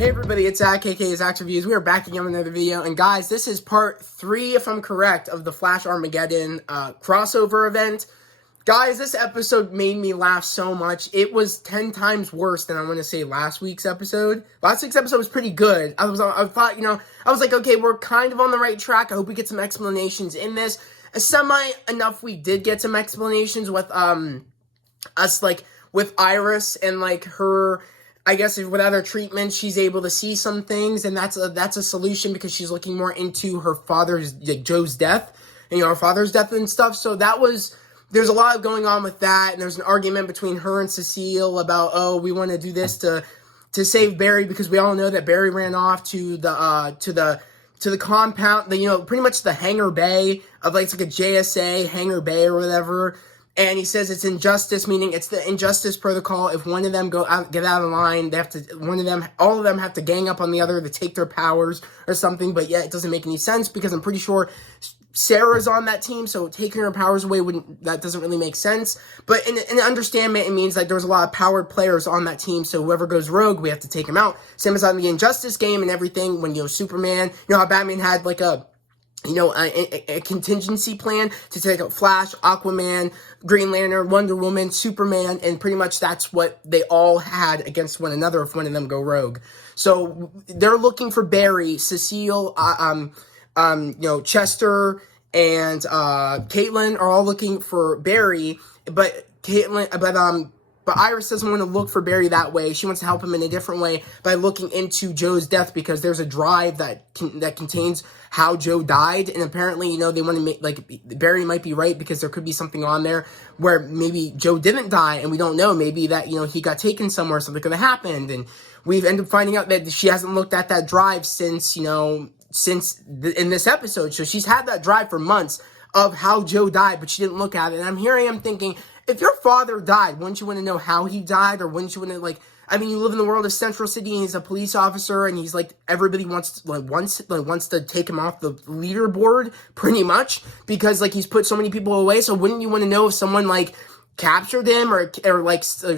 Hey everybody, it's Zach, aka Zach's Reviews. We are back again with another video, and guys, this is part 3, if I'm correct, of the Flash Armageddon crossover event. Guys, this episode made me laugh so much. It was 10 times worse than I want to say last week's episode. Last week's episode was pretty good. I thought, I was like, okay, we're kind of on the right track. I hope we get some explanations in this. Enough we did get some explanations with, with Iris and, her... I guess without her treatment, she's able to see some things, and that's a solution because she's looking more into her father's, Joe's death, and, her father's death and stuff. So there's a lot going on with that, and there's an argument between her and Cecile about, we want to do this to save Barry because we all know that Barry ran off to the compound, pretty much the hangar bay of it's like a JSA hangar bay or whatever. And he says it's injustice, meaning it's the injustice protocol. If one of them get out of line, all of them have to gang up on the other to take their powers or something. But yeah, it doesn't make any sense because I'm pretty sure Sarah's on that team, so taking her powers away that doesn't really make sense. But in understanding, it means there's a lot of powered players on that team, so whoever goes rogue, we have to take him out. Same as on the Injustice game and everything. When Superman, how Batman had a contingency plan to take out Flash, Aquaman, Green Lantern, Wonder Woman, Superman, and pretty much that's what they all had against one another if one of them go rogue. So they're looking for Barry, Cecile, Chester, and Caitlin are all looking for Barry, but Iris doesn't want to look for Barry that way. She wants to help him in a different way by looking into Joe's death because there's a drive that contains how Joe died, and apparently, they want to make, Barry might be right because there could be something on there where maybe Joe didn't die, and we don't know. Maybe that, he got taken somewhere, something could have happened, and we've ended up finding out that she hasn't looked at that drive since, in this episode. So she's had that drive for months of how Joe died, but she didn't look at it, and here I am thinking, if your father died, wouldn't you want to know how he died, or wouldn't you want to, you live in the world of Central City, and he's a police officer, and he's everybody wants to take him off the leaderboard, pretty much, because he's put so many people away. So wouldn't you want to know if someone captured him or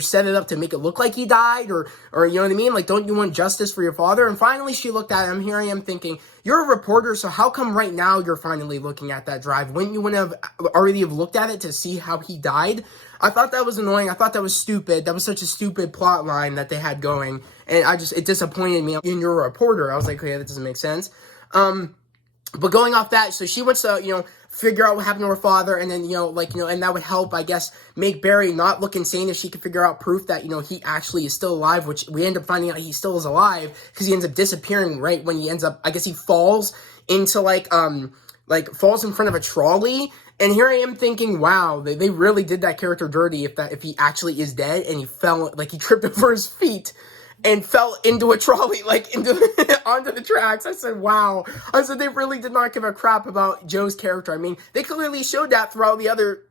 set it up to make it look like he died, or you know what I mean? Don't you want justice for your father? And finally, she looked at him. Here I am thinking, you're a reporter, so how come right now you're finally looking at that drive? Wouldn't you want to have already looked at it to see how he died? I thought that was annoying. I thought that was stupid. That was such a stupid plot line that they had going, and it disappointed me. And you're a reporter. I was like, okay, that doesn't make sense. But going off that, so she wants to, figure out what happened to her father, and then, and that would help, I guess, make Barry not look insane if she could figure out proof that, he actually is still alive, which we end up finding out he still is alive, because he ends up disappearing right when he ends up, I guess he falls into, falls in front of a trolley, and here I am thinking, wow, they really did that character dirty if he actually is dead, and he fell, he tripped over his feet, and fell into a trolley, onto the tracks. I said, wow. I said, they really did not give a crap about Joe's character. I mean, they clearly showed that throughout the other,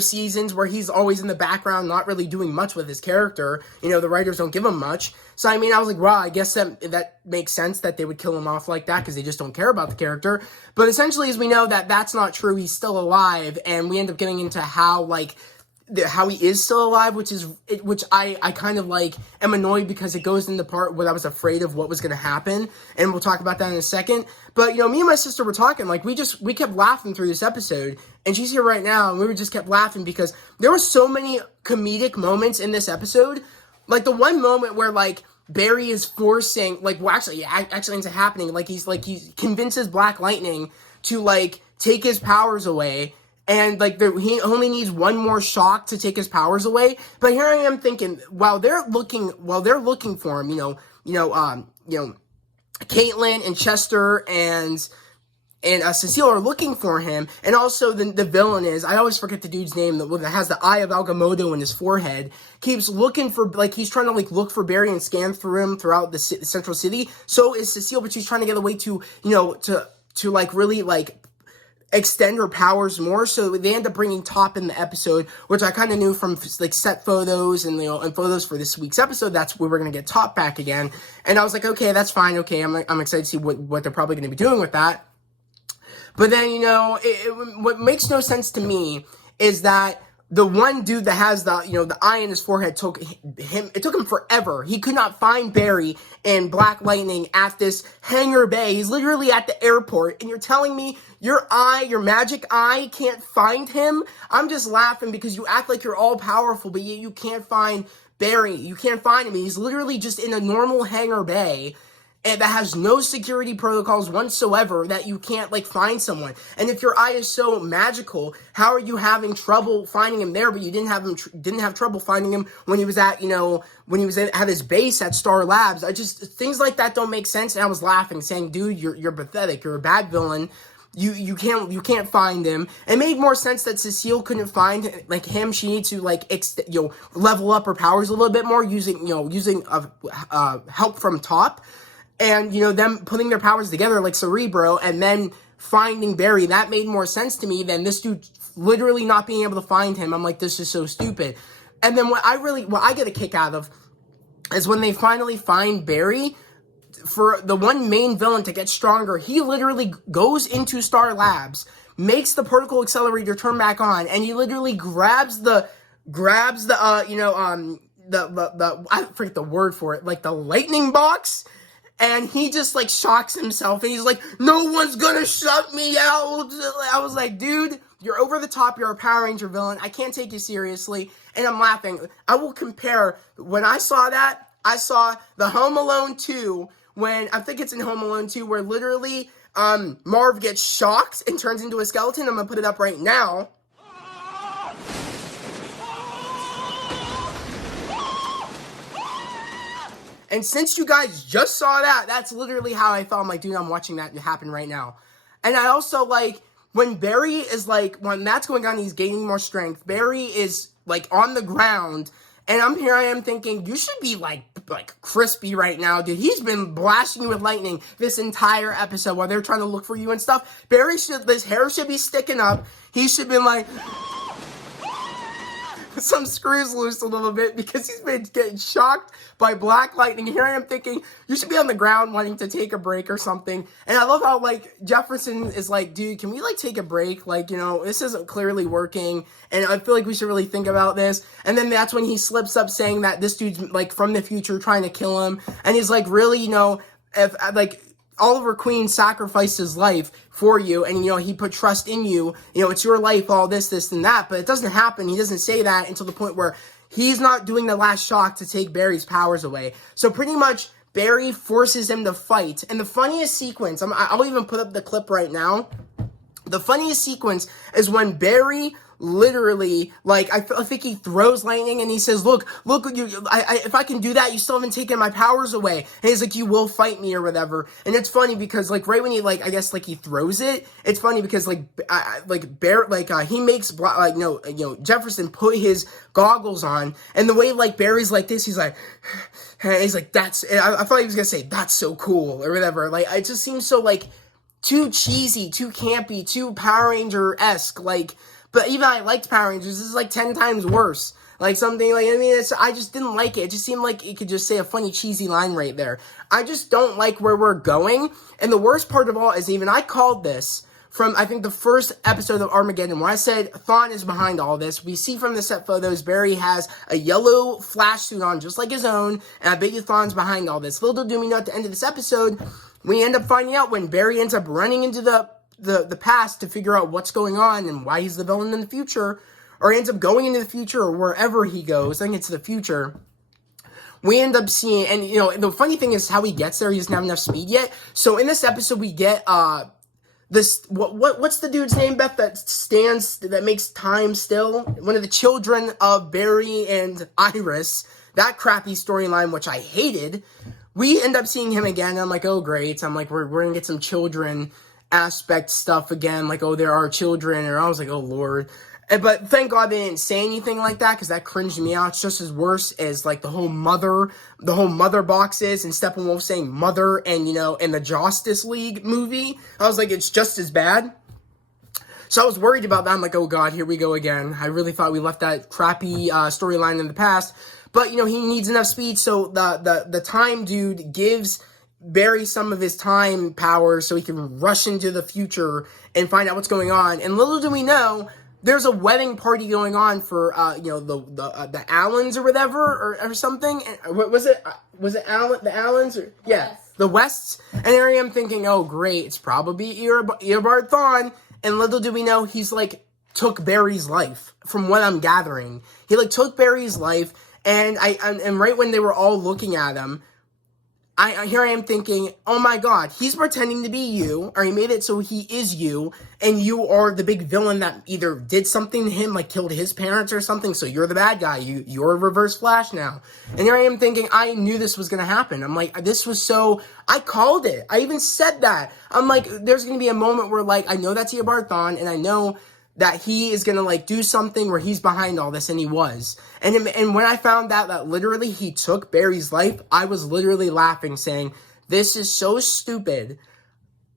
seasons where he's always in the background, not really doing much with his character. The writers don't give him much. So, I mean, I was like, wow, I guess that makes sense that they would kill him off like that because they just don't care about the character. But essentially, as we know, that's not true. He's still alive, and we end up getting into how he is still alive, which I kind of am annoyed because it goes in the part where I was afraid of what was going to happen, and we'll talk about that in a second. But, me and my sister were talking, we kept laughing through this episode, and she's here right now, and we just kept laughing because there were so many comedic moments in this episode. The one moment where, Barry is forcing, actually ends up happening, he convinces Black Lightning to, take his powers away, and, he only needs one more shock to take his powers away. But here I am thinking, while they're looking for him, Caitlin and Chester and Cecile are looking for him. And also the villain is, I always forget the dude's name, that has the eye of Agamotto in his forehead, keeps looking for, he's trying to, look for Barry and scan through him throughout the Central City. So is Cecile, but she's trying to get away to, really, extend her powers more, so they end up bringing Top in the episode, which I kind of knew from set photos and and photos for this week's episode. That's where we're gonna get Top back again, and I was like, okay, that's fine. Okay, I'm excited to see what they're probably gonna be doing with that. But then what makes no sense to me is that the one dude that has the eye in his forehead it took him forever. He could not find Barry and Black Lightning at this hangar bay. He's literally at the airport, and you're telling me your magic eye can't find him? I'm just laughing because you act like you're all powerful, but yet you can't find Barry. You can't find him. He's literally just in a normal hangar bay, and that has no security protocols whatsoever, that you can't find someone. And if your eye is so magical, how are you having trouble finding him there? But you didn't have trouble finding him when he was at at his base at Star Labs. Things like that don't make sense. And I was laughing, saying, "Dude, you're pathetic. You're a bad villain. You can't find him." It made more sense that Cecile couldn't find him. She needs to level up her powers a little bit more using help from top. And, them putting their powers together like Cerebro and then finding Barry, that made more sense to me than this dude literally not being able to find him. I'm like, this is so stupid. And then what I get a kick out of is when they finally find Barry, for the one main villain to get stronger, he literally goes into Star Labs, makes the particle accelerator turn back on, and he literally grabs the I forget the word for it, the lightning box. And he just, shocks himself, and he's like, "No one's gonna shut me out." I was like, dude, you're over the top, you're a Power Ranger villain, I can't take you seriously, and I'm laughing. I will compare, when I saw that, I saw the Home Alone 2, when, I think it's in Home Alone 2, where literally, Marv gets shocked and turns into a skeleton. I'm gonna put it up right now. And since you guys just saw that, that's literally how I felt. I'm like, dude, I'm watching that happen right now. And I also when Barry is when that's going on, he's gaining more strength. Barry is on the ground, and I am thinking, you should be crispy right now, dude. He's been blasting you with lightning this entire episode while they're trying to look for you and stuff. His hair should be sticking up. He should be some screws loose a little bit because he's been getting shocked by Black Lightning. Here I am thinking, you should be on the ground wanting to take a break or something. And I love how, Jefferson is dude, can we, take a break? This isn't clearly working, and I feel like we should really think about this. And then that's when he slips up saying that this dude's, from the future trying to kill him. And he's really, if, Oliver Queen sacrificed his life for you, and, he put trust in you, it's your life, all this, and that, but it doesn't happen. He doesn't say that until the point where he's not doing the last shock to take Barry's powers away. So pretty much, Barry forces him to fight, and the funniest sequence, I'll even put up the clip right now, the funniest sequence is when Barry literally, I think he throws lightning, and he says, look, if I can do that, you still haven't taken my powers away. And he's like, you will fight me or whatever. And it's funny because, right when he, I guess, he throws it, it's funny because, he makes, Jefferson put his goggles on, and the way, Barry's like this, he's like, that's, I thought he was gonna say, that's so cool, or whatever. It just seems so, too cheesy, too campy, too Power Ranger-esque, but even I liked Power Rangers. This is 10 times worse. Something I just didn't like it. It just seemed like it could just say a funny, cheesy line right there. I just don't like where we're going. And the worst part of all is even I called this from, I think, the first episode of Armageddon, where I said Thawne is behind all this. We see from the set photos, Barry has a yellow flash suit on, just like his own, and I bet you Thawne's behind all this. Little do we know at the end of this episode, we end up finding out when Barry ends up running into the past to figure out what's going on and why he's the villain in the future, or he ends up going into the future, or wherever he goes, I think it's the future. We end up seeing, and the funny thing is how he gets there, he doesn't have enough speed yet. So in this episode, we get what's the dude's name, Beth, that makes time still? One of the children of Barry and Iris. That crappy storyline, which I hated. We end up seeing him again, and I'm like, oh great. I'm like, we're gonna get some children aspect stuff again, there are children, and I was like, oh lord. But thank God they didn't say anything like that, because that cringed me out. It's just as worse as the whole mother boxes, and Steppenwolf saying mother, and in the Justice League movie, I was like, it's just as bad. So I was worried about that. I'm like, oh god, here we go again. I really thought we left that crappy storyline in the past, but he needs enough speed, so the time dude gives Barry some of his time powers so he can rush into the future and find out what's going on. And little do we know, there's a wedding party going on for, the Allens or whatever, or something. What was it? Was it the Allens? Or, yeah, yes. The Wests. And here I am thinking, oh, great, it's probably Eobard Thawne. And little do we know, he's, like, took Barry's life, from what I'm gathering. He, like, took Barry's life, and and right when they were all looking at him, here I am thinking, oh my god, he's pretending to be you, or he made it so he is you, and you are the big villain that either did something to him, like killed his parents or something, so you're the bad guy, you're a Reverse Flash now. And here I am thinking, I knew this was gonna happen. I'm like, I called it. I even said that. I'm like, there's gonna be a moment where, like, I know that's Eobard Thawne, and I know that he is gonna, like, do something where he's behind all this, and he was. And when I found out that literally he took Barry's life, I was literally laughing, saying, this is so stupid,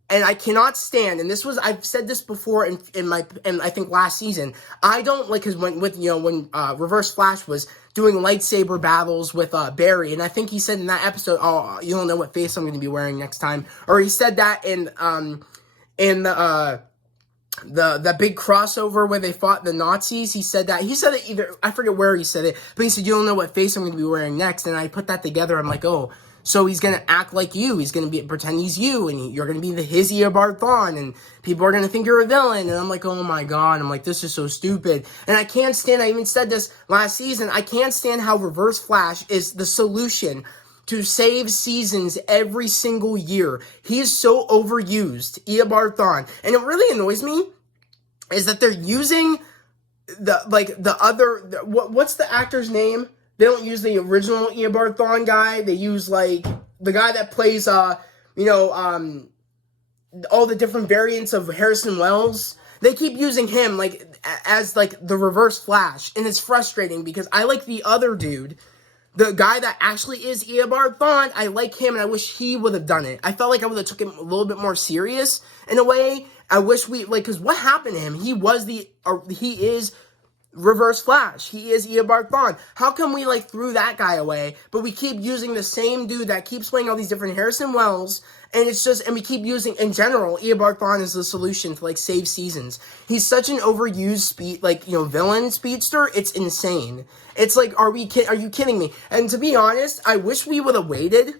and I cannot stand, and I've said this before in I think last season, I don't, like, because when Reverse Flash was doing lightsaber battles with Barry, and I think he said in that episode, oh, you don't know what face I'm gonna be wearing next time, or he said that in the big crossover where they fought the Nazis. He said it either, I forget where he said it, but he said, you don't know what face I'm going to be wearing next. And I put that together. I'm like, oh, so he's going to act like you. He's going to pretend he's you, and you're going to be his Eobard Thawne, and people are going to think you're a villain. And I'm like, oh my god. I'm like, this is so stupid. And I can't stand, I even said this last season, I can't stand how Reverse Flash is the solution to save seasons every single year. He is so overused, Eobard Thawne. And it really annoys me is that they're using what's the actor's name? They don't use the original Eobard Thawne guy. They use, like, the guy that plays, all the different variants of Harrison Wells. They keep using him, like, as, like, the Reverse Flash. And it's frustrating because I like the other dude. The guy that actually is Eobard Thawne, I like him, and I wish he would have done it. I felt like I would have took him a little bit more serious, in a way. I wish because what happened to him? He is Reverse Flash. He is Eobard Thawne. How come we, like, threw that guy away, but we keep using the same dude that keeps playing all these different Harrison Wells, and we keep using, in general, Eobard Thawne is the solution to, like, save seasons. He's such an overused villain speedster. It's insane. It's like, are you kidding me? And to be honest, I wish we would have waited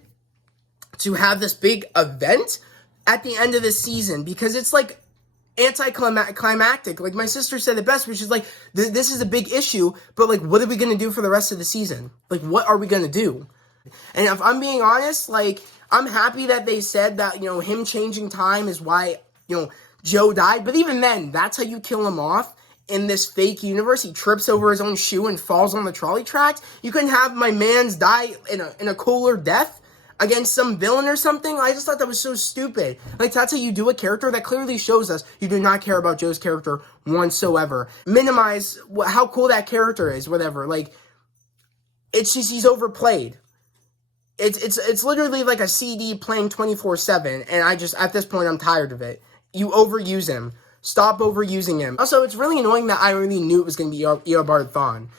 to have this big event at the end of the season, because it's, like, anticlimactic. Like, my sister said it best, which is, like, this is a big issue, but, like, what are we going to do for the rest of the season? Like, what are we going to do? And if I'm being honest, like, I'm happy that they said that, him changing time is why, Joe died, but even then, that's how you kill him off. In this fake universe, he trips over his own shoe and falls on the trolley tracks. You couldn't have my man's die in a cooler death against some villain or something. I just thought that was so stupid. Like, that's how you do a character that clearly shows us you do not care about Joe's character whatsoever. Minimize how cool that character is, whatever. Like, it's just, he's overplayed. It's literally like a CD playing 24/7, and at this point, I'm tired of it. You overuse him. Stop overusing him. Also, it's really annoying that I already knew it was going to be Eobard Thawne.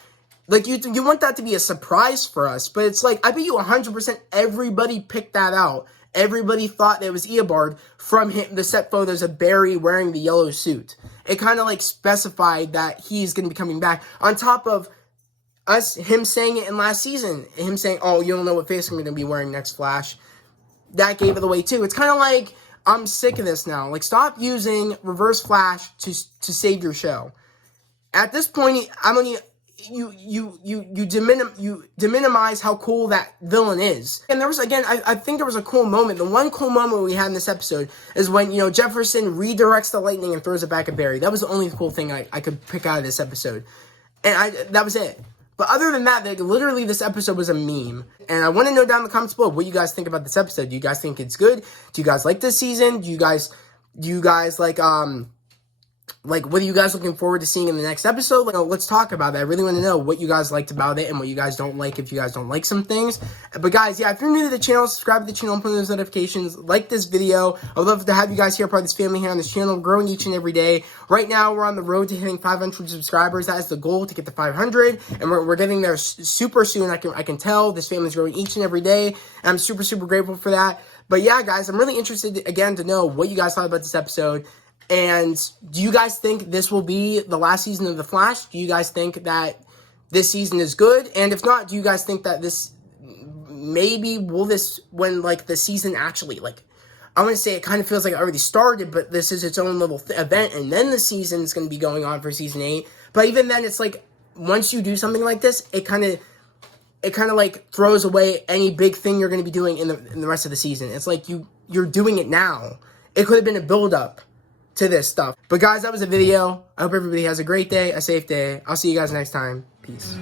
Like, you want that to be a surprise for us, but it's like, I bet you 100% everybody picked that out. Everybody thought it was Eobard from the set photos of Barry wearing the yellow suit. It kind of, like, specified that he's going to be coming back. On top of him saying it in last season. Him saying, oh, you don't know what face I'm going to be wearing next Flash. That gave it away, too. It's kind of like, I'm sick of this now. Like, stop using Reverse Flash to save your show. At this point, you deminimize how cool that villain is. And there was, again, I think there was a cool moment. The one cool moment we had in this episode is when, Jefferson redirects the lightning and throws it back at Barry. That was the only cool thing I could pick out of this episode. And that was it. But other than that, literally this episode was a meme. And I want to know down in the comments below what you guys think about this episode. Do you guys think it's good? Do you guys like this season? Do you guys like, what are you guys looking forward to seeing in the next episode? Like, let's talk about that. I really want to know what you guys liked about it and what you guys don't like, if you guys don't like some things. But guys, yeah, if you're new to the channel, subscribe to the channel and put on those notifications. Like this video. I'd love to have you guys here, part of this family here on this channel, growing each and every day. Right now, we're on the road to hitting 500 subscribers. That is the goal, to get to 500. And we're getting there super soon. I can tell this family's growing each and every day. And I'm super, super grateful for that. But yeah, guys, I'm really interested, again, to know what you guys thought about this episode. And do you guys think this will be the last season of The Flash? Do you guys think that this season is good? And if not, do you guys think that this, maybe, will this, when, like, the season actually, like, I want to say it kind of feels like it already started, but this is its own little event, and then the season is going to be going on for season 8. But even then, it's like, once you do something like this, it kind of like throws away any big thing you're going to be doing in the rest of the season. It's like you're doing it now. It could have been a build-up to this stuff. But guys, that was a video. I hope everybody has a great day, a safe day. I'll see you guys next time. Peace.